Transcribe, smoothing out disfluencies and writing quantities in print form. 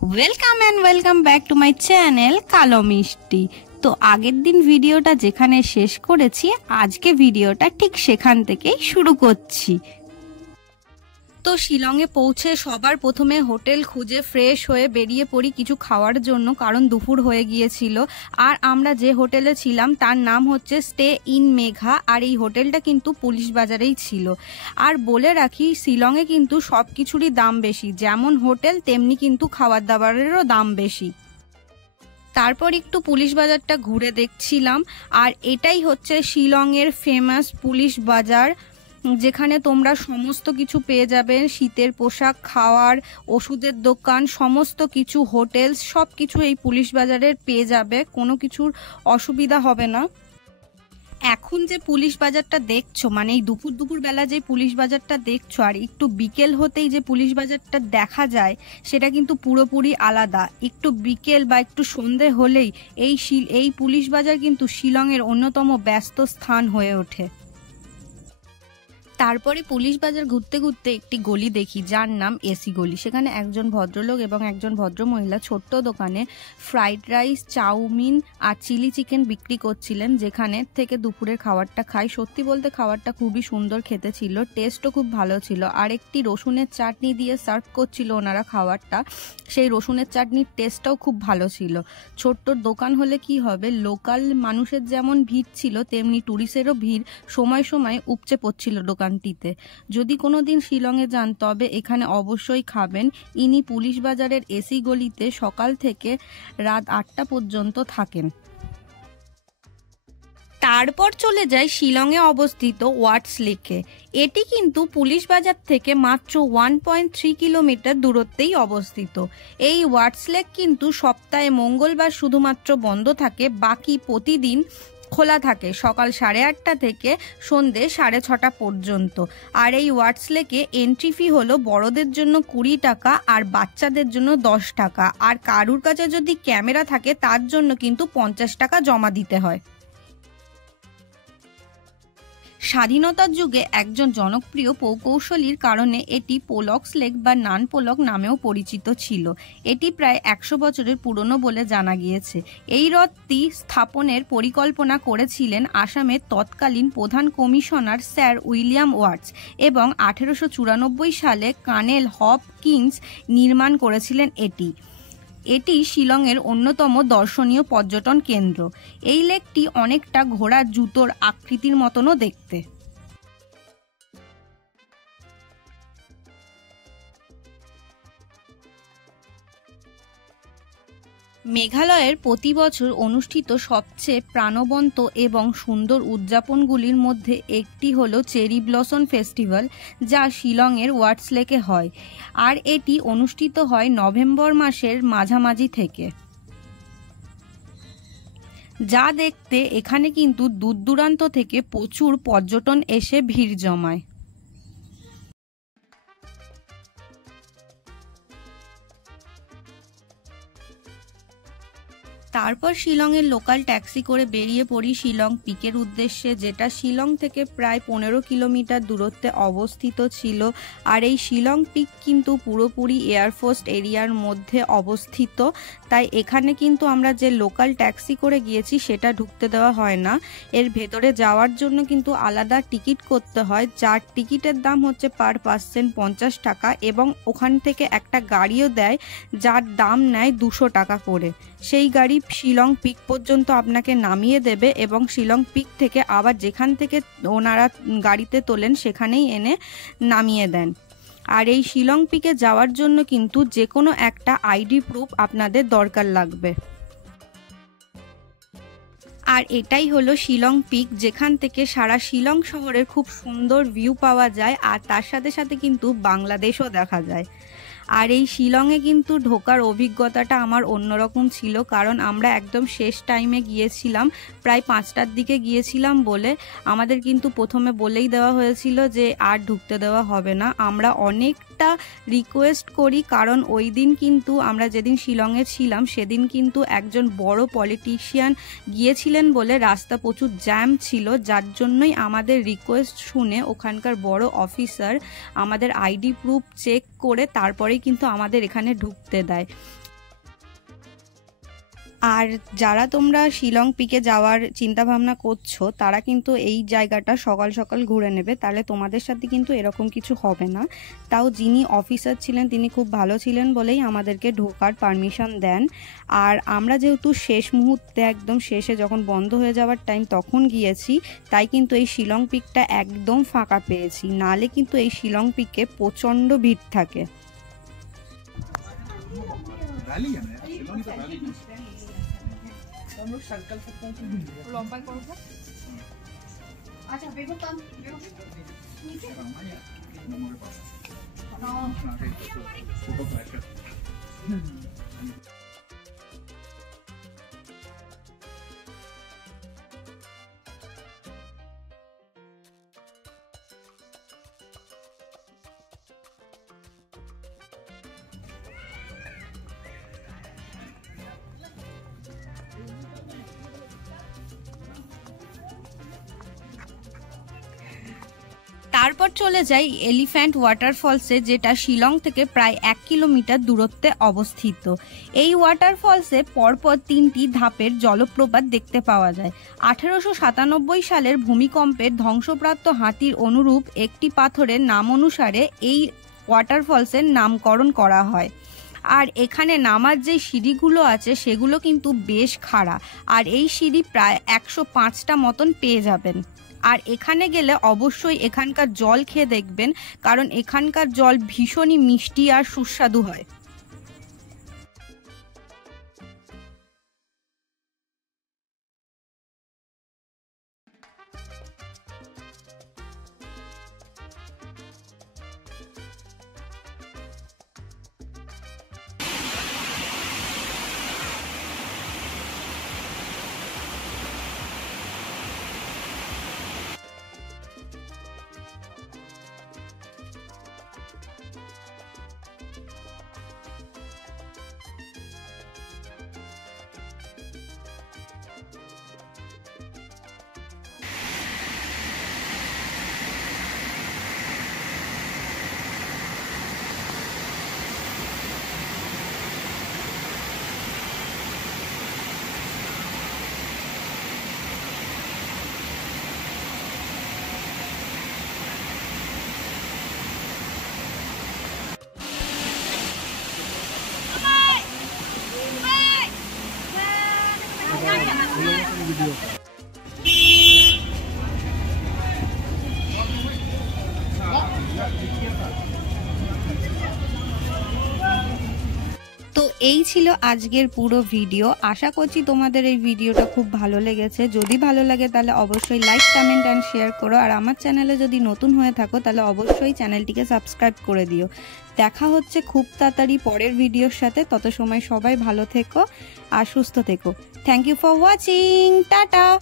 Welcome back to my channel কালো মিষ্টি। তো আগের দিন ভিডিওটা যেখানে শেষ করেছি, আজকে ভিডিওটা ঠিক সেখান থেকেই শুরু করছি। তো শিলংয়ে পৌঁছে সবার প্রথমে হোটেল খুঁজে ফ্রেশ হয়ে বেরিয়ে পড়ি কিছু খাওয়ার জন্য, কারণ দুপুর হয়ে গিয়েছিল। আর আমরা যে হোটেলে ছিলাম তার নাম হচ্ছে স্টে ইন মেঘা, আর এই হোটেলটা কিন্তু পুলিশ বাজারেই ছিল। আর বলে রাখি, শিলংয়ে কিন্তু সব কিছুরই দাম বেশি, যেমন হোটেল তেমনি কিন্তু খাবার দাবারেরও দাম বেশি। তারপর একটু পুলিশ বাজারটা ঘুরে দেখছিলাম, আর এটাই হচ্ছে শিলংয়ের ফেমাস পুলিশ বাজার, যেখানে তোমরা সমস্ত কিছু পেয়ে যাবে। শীতের পোশাক, খাওয়ার, ওষুধের দোকান, সমস্ত কিছু, হোটেল, সব কিছু এই পুলিশ বাজারের পেয়ে যাবে, কোনো কিছুর অসুবিধা হবে না। এখন যে পুলিশ বাজারটা দেখছো, মানে এই দুপুর বেলা যে পুলিশ বাজারটা দেখছো আর একটু বিকেল হতেই যে পুলিশ বাজারটা দেখা যায়, সেটা কিন্তু পুরোপুরি আলাদা। একটু বিকেল বা একটু সন্ধে হলেই এই পুলিশ বাজার কিন্তু শিলংয়ের অন্যতম ব্যস্ত স্থান হয়ে ওঠে। তারপরে পুলিশ বাজার ঘুরতে ঘুরতে একটি গলি দেখি, যার নাম এসি গলি। সেখানে একজন ভদ্রলোক এবং একজন ভদ্রমহিলা ছোট্ট দোকানে ফ্রাইড রাইস, চাউমিন আর চিলি চিকেন বিক্রি করছিলেন, যেখানে থেকে দুপুরের খাবারটা খাই। সত্যি বলতে খাবারটা খুবই সুন্দর খেতে ছিল, টেস্টও খুব ভালো ছিল। আর একটি রসুনের চাটনি দিয়ে সার্ভ করছিল ওনারা খাবারটা, সেই রসুনের চাটনির টেস্টটাও খুব ভালো ছিল। ছোট্ট দোকান হলে কি হবে, লোকাল মানুষের যেমন ভিড় ছিল তেমনি টুরিস্টেরও ভিড় সময় সময় উপচে পড়ছিল দোকানটিতে। যদি কোনোদিন শিলংয়ে যান তবে এখানে অবশ্যই খাবেন। ইনি পুলিশ বাজারের এসি গলিতে সকাল থেকে রাত 8টা পর্যন্ত থাকেন। তারপর চলে যায় শিলংয়ে অবস্থিত ওয়াটস লেকে। এটি কিন্তু পুলিশ বাজার থেকে মাত্র 1.3 কিলোমিটার দূরত্বেই অবস্থিত। এই ওয়াটস লেক কিন্তু সপ্তাহে মঙ্গলবার শুধুমাত্র বন্ধ থাকে, বাকি প্রতিদিন খোলা থাকে সকাল 8:30 থেকে সন্ধে 6:30 পর্যন্ত। আর এই ওয়াটস লেকে এন্ট্রি ফি হলো বড়দের জন্য 20 টাকা আর বাচ্চাদের জন্য 10 টাকা। আর কারুর কাছে যদি ক্যামেরা থাকে তার জন্য কিন্তু 50 টাকা জমা দিতে হয়। স্বাধীনতার যুগে একজন জনপ্রিয় প্রকৌশলীর কারণে এটি পোলক্স লেক বা নান পোলক নামেও পরিচিত ছিল। এটি প্রায় 100 বছরের পুরনো বলে জানা গিয়েছে। এই হ্রদটি স্থাপনের পরিকল্পনা করেছিলেন আসামের তৎকালীন প্রধান কমিশনার স্যার উইলিয়াম ওয়াটস, এবং 1894 সালে কার্নেল হপকিন্স নির্মাণ করেছিলেন এটি শিলংয়ের অন্যতম দর্শনীয় পর্যটন কেন্দ্র। এই লেকটি অনেকটা ঘোড়ার জুতোর আকৃতির মতনও দেখতে। মেঘালয়ের প্রতি বছর অনুষ্ঠিত সবচেয়ে প্রাণবন্ত এবং সুন্দর উদযাপনগুলির মধ্যে একটি হলো চেরি ব্লসম ফেস্টিভ্যাল, যা শিলংয়ের ওয়াটস লেকে হয়। আর এটি অনুষ্ঠিত হয় নভেম্বর মাসের মাঝামাঝি থেকে। যা দেখতে এখানে কিন্তু দূর দূরান্ত থেকে প্রচুর পর্যটন এসে ভিড় জমায়। তারপর শিলংয়ের লোকাল ট্যাক্সি করে বেরিয়ে পড়ি শিলং পিকের উদ্দেশ্যে, যেটা শিলং থেকে প্রায় 15 কিলোমিটার দূরত্বে অবস্থিত ছিল। আর এই শিলং পিক কিন্তু পুরোপুরি এয়ারফোর্স এরিয়ার মধ্যে অবস্থিত, তাই এখানে কিন্তু আমরা যে লোকাল ট্যাক্সি করে গিয়েছি সেটা ঢুকতে দেওয়া হয় না। এর ভেতরে যাওয়ার জন্য কিন্তু আলাদা টিকিট করতে হয়, যার টিকিটের দাম হচ্ছে পার পার্সন 50 টাকা, এবং ওখান থেকে একটা গাড়িও দেয় যার দাম নেয় 200 টাকা করে। সেই গাড়ি শিলং পিক পর্যন্ত আপনাকে নামিয়ে দেবে, এবং শিলং পিক থেকে আবার যেখান থেকে ওনারা গাড়িতে তোলেন সেখানেই এনে নামিয়ে দেন। আর এই শিলং পিকে যাওয়ার জন্য কিন্তু যে কোনো একটা আইডি প্রুফ আপনাদের দরকার লাগবে। আর এটাই হলো শিলং পিক, যেখান থেকে সারা শিলং শহরের খুব সুন্দর ভিউ পাওয়া যায়, আর তার সাথে সাথে কিন্তু বাংলাদেশও দেখা যায়। আর এই শিলংয়ে কিন্তু ঢোকার অভিজ্ঞতাটা আমার অন্যরকম ছিল, কারণ আমরা একদম শেষ টাইমে গিয়েছিলাম, প্রায় 5টার দিকে গিয়েছিলাম বলে আমাদের কিন্তু প্রথমে বলেই দেওয়া হয়েছিল যে আর ঢুকতে দেওয়া হবে না। আমরা অনেকটা রিকোয়েস্ট করি, কারণ ওই দিন কিন্তু আমরা যেদিন শিলংয়ে ছিলাম সেদিন কিন্তু একজন বড় পলিটিশিয়ান গিয়েছিলেন বলে রাস্তা প্রচুর জ্যাম ছিল, যার জন্যই আমাদের রিকোয়েস্ট শুনে ওখানকার বড় অফিসার আমাদের আইডি প্রুফ চেক করে তারপরেই কিন্তু আমাদের এখানে ঢুকতে দেয়। আর যারা তোমরা শিলং পিকে যাওয়ার চিন্তা ভাবনা করছো তারা কিন্তু এই জায়গাটা সকাল সকাল ঘুরে নেবে, তাহলে তোমাদের সাথে কিন্তু এরকম কিছু হবে না। তাও যিনি অফিসার ছিলেন তিনি খুব ভালো ছিলেন বলেই আমাদেরকে ঢোকার পারমিশন দেন। আর আমরা যেহেতু শেষ মুহূর্তে একদম শেষে যখন বন্ধ হয়ে যাওয়ার টাইম তখন গিয়েছি, তাই কিন্তু এই শিলং পিকটা একদম ফাঁকা পেয়েছি, নালে কিন্তু এই শিলং পিকে প্রচণ্ড ভিড় থাকে। তারপর চলে যাই এলিফ্যান্ট ওয়াটারফলসে, যেটা শিলং থেকে প্রায় 1 কিলোমিটার দূরত্বে অবস্থিত। এই ওয়াটারফলসে পরপর 3টি ধাপের জলপ্রপাত দেখতে পাওয়া যায়। 1897 সালের ভূমিকম্পের ধ্বংসপ্রাপ্ত হাতির অনুরূপ একটি পাথরের নাম অনুসারে এই ওয়াটারফলসের নামকরণ করা হয়। আর এখানে নামার যে সিঁড়িগুলো আছে সেগুলো কিন্তু বেশ খাড়া, আর এই সিঁড়ি প্রায় 105টা মতন পেয়ে যাবেন। আর এখানে গেলে অবশ্যই এখানকার জল খেয়ে দেখবেন, কারণ এখানকার জল ভীষণই মিষ্টি আর সুস্বাদু হয়। তো এই ছিল আজকের পুরো ভিডিও। আশা করছি তোমাদের এই ভিডিওটা খুব ভালো লেগেছে। যদি ভালো লাগে তাহলে অবশ্যই লাইক, কমেন্ট অ্যান্ড শেয়ার করো। আর আমার চ্যানেলে যদি নতুন হয়ে থাকো তাহলে অবশ্যই চ্যানেলটিকে সাবস্ক্রাইব করে দিও। দেখা হচ্ছে খুব তাড়াতাড়ি পরের ভিডিওর সাথে। তত সময় সবাই ভালো থেকো আর সুস্থ থেকো। Thank you for watching. Tata.